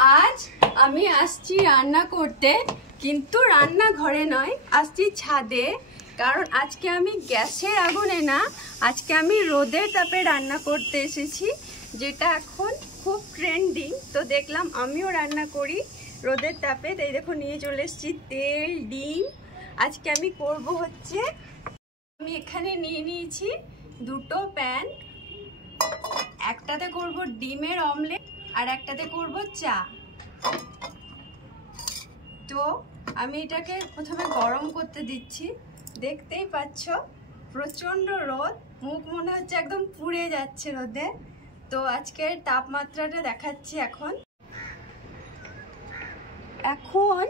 আজ আমি আসছি রান্না করতে, কিন্তু রান্না ঘরে নয়, আসছি ছাদে। কারণ আজকে আমি গ্যাসের আগুনে না, আজকে আমি রোদের তাপে রান্না করতে এসেছি, যেটা এখন খুব ট্রেন্ডিং। তো দেখলাম আমিও রান্না করি রোদের তাপে। তাই দেখো নিয়ে চলে এসেছি তেল, ডিম। আজকে আমি করব হচ্ছে, আমি এখানে নিয়ে নিয়েছি দুটো প্যান। একটাতে করব ডিমের অমলেট আর একটাতে করব চা। তো আমি এটাকে প্রথমে গরম করতে দিচ্ছি। দেখতেই পাচ্ছ প্রচন্ড রোদ, মুখ মনে হচ্ছে একদম পুড়ে যাচ্ছে রোদে। তো আজকের তাপমাত্রাটা দেখাচ্ছি। এখন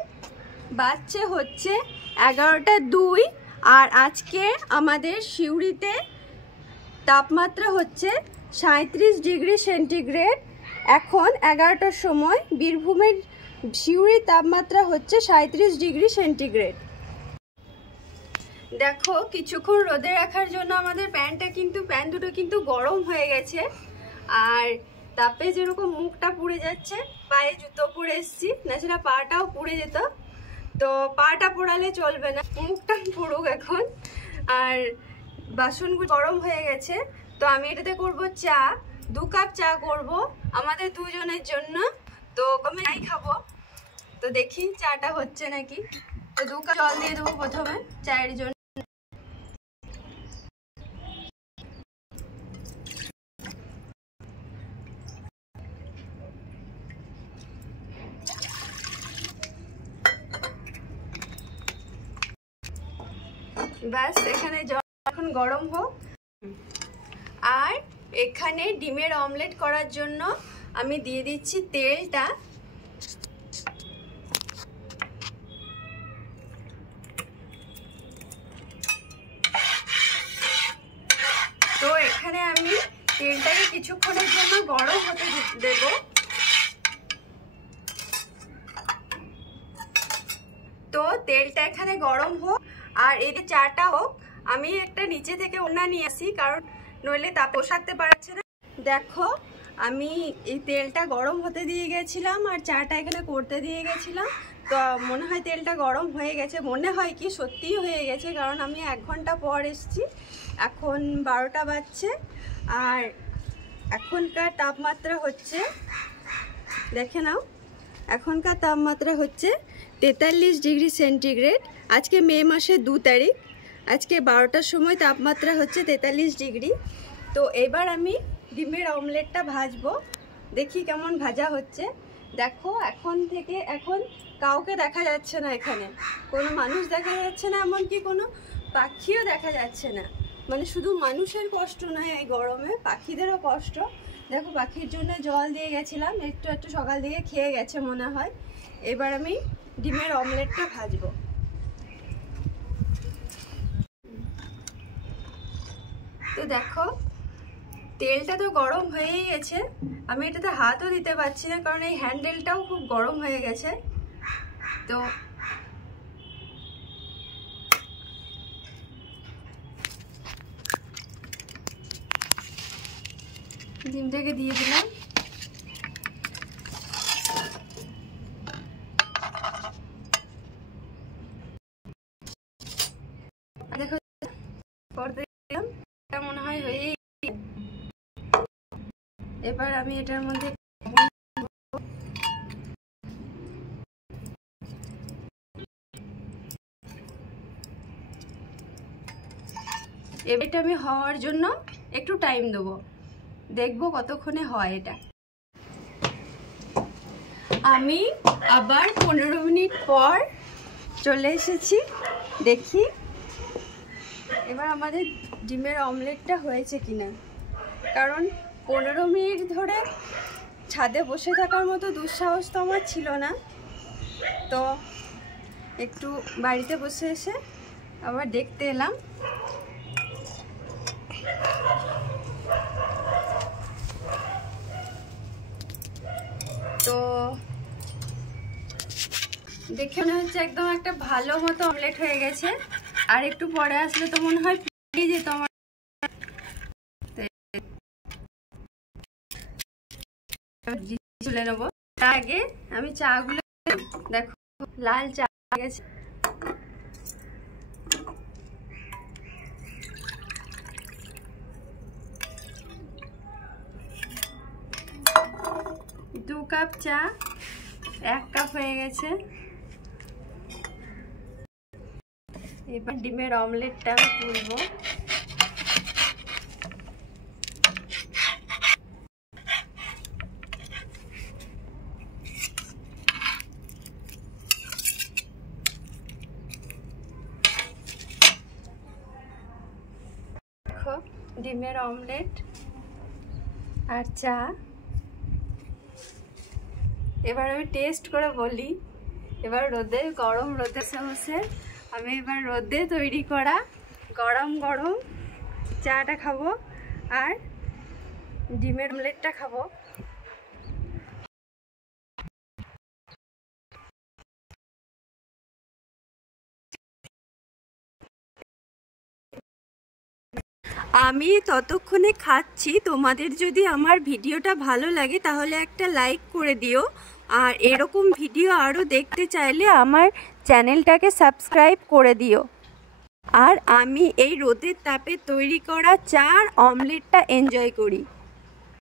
বাজছে হচ্ছে 11টা 2, আর আজকে আমাদের সিউড়িতে তাপমাত্রা হচ্ছে 37 ডিগ্রি সেন্টিগ্রেড। এখন 11টার সময় বীরভূমের সিউড়ির তাপমাত্রা হচ্ছে 37 ডিগ্রি সেন্টিগ্রেড। দেখো কিছুক্ষণ রোদে রাখার জন্য আমাদের প্যান দুটো কিন্তু গরম হয়ে গেছে। আর তাপে যেরকম মুখটা পুড়ে যাচ্ছে, পায়ে জুতো পরে এসছি, না সেটা পাটাও পুড়ে যেত। তো পাটা পোড়ালে চলবে না, মুখটা পুড়ুক এখন। আর বাসনগুলো গরম হয়ে গেছে। তো আমি এটাতে করব চা, 2 কাপ চা করব আমাদের দুজনের জন্য। তো আমি চাই খাবো, তো দেখি চাটা হচ্ছে নাকি। তো 2 কাপ জল দিয়ে দেবো প্রথমে চায়ের জন্য। ব্যাস, এখানে জল এখন গরম হোক। আর এখানে ডিমের অমলেট করার জন্য আমি দিয়ে দিচ্ছি তেলটা। তো এখানে আমি তেলটাকে কিছুক্ষণের জন্য গরম হতে দেব। তো তেলটা এখানে গরম হোক, আর এই যে চাটা হোক। আমি একটা নিচে থেকে ওড়না নিয়ে আসি, কারণ নইলে তা পোষাতে পারছে না। দেখো আমি এই তেলটা গরম হতে দিয়ে গেছিলাম, আর চাটা এখানে করতে দিয়ে গেছিলাম। তো মনে হয় তেলটা গরম হয়ে গেছে, মনে হয় কি সত্যিই হয়ে গেছে, কারণ আমি 1 ঘন্টা পর এসেছি। এখন 12টা বাজছে। আর এখনকার তাপমাত্রা হচ্ছে, দেখে নাও, এখনকার তাপমাত্রা হচ্ছে 43 ডিগ্রি সেন্টিগ্রেড। আজকে মে মাসের 2 তারিখ। আজকে 12টার সময় তাপমাত্রা হচ্ছে 43 ডিগ্রি। তো এবার আমি ডিমের অমলেটটা ভাজবো, দেখি কেমন ভাজা হচ্ছে। দেখো এখন কাউকে দেখা যাচ্ছে না, এখানে কোনো মানুষ দেখা যাচ্ছে না, এমনকি কোনো পাখিও দেখা যাচ্ছে না। মানে শুধু মানুষের কষ্ট নয়, এই গরমে পাখিদেরও কষ্ট। দেখো পাখির জন্য জল দিয়ে গেছিলাম, একটু সকাল দিকে খেয়ে গেছে মনে হয়। এবার আমি ডিমের অমলেটটা ভাজবো। তো দেখো তেলটা তো গরম হয়েই গেছে। আমি এটাতে হাতও দিতে পারছি না, কারণ এই হ্যান্ডেলটাও খুব গরম হয়ে গেছে। তো ডিমটাকে দিয়ে দিলাম। দেখো করতে দিলাম, এটা মনে হয় হয়েই। এবার আমি এটার মধ্যে এটা আমি হওয়ার জন্য একটু টাইম দেবো, দেখবো কতক্ষণে হয় এটা। আমি আবার 15 মিনিট পর চলে এসেছি, দেখি এবার আমাদের ডিমের অমলেটটা হয়েছে কিনা। কারণ 15 মিনিট ধরে ছাদে বসে থাকার মতো দুঃসাহস তো আমার ছিল না। তো একটু বাড়িতে বসে এসে আবার দেখতে এলাম। তো দেখে মনে হচ্ছে একদম একটা ভালো মতো অমলেট হয়ে গেছে। আর একটু পরে আসলে তো মনে হয় পুড়ে যেত আমার। তুলে নেবো। তার আগে আমি চাগুলো দেখো লাল চা হয়ে গেছে। দু কাপ চা 1 কাপ হয়ে গেছে। এবার ডিমের অমলেটটা আমি তুলবো। দেখো ডিমের অমলেট আর চা। এবার আমি টেস্ট করে বলি। এবার রোদে গরম রোদে বসে আমি এবার রোদে তৈরি করা গরম গরম চাটা খাবো আর ডিমের অমলেটটা খাবো। আমি ততক্ষণে খাচ্ছি। তোমাদের যদি আমার ভিডিওটা ভালো লাগে তাহলে একটা লাইক করে দিও, আর এরকম ভিডিও আরও দেখতে চাইলে আমার চ্যানেলটাকে সাবস্ক্রাইব করে দিও। আর আমি এই রোদের তাপে তৈরি করা চা আর অমলেটটা এনজয় করি।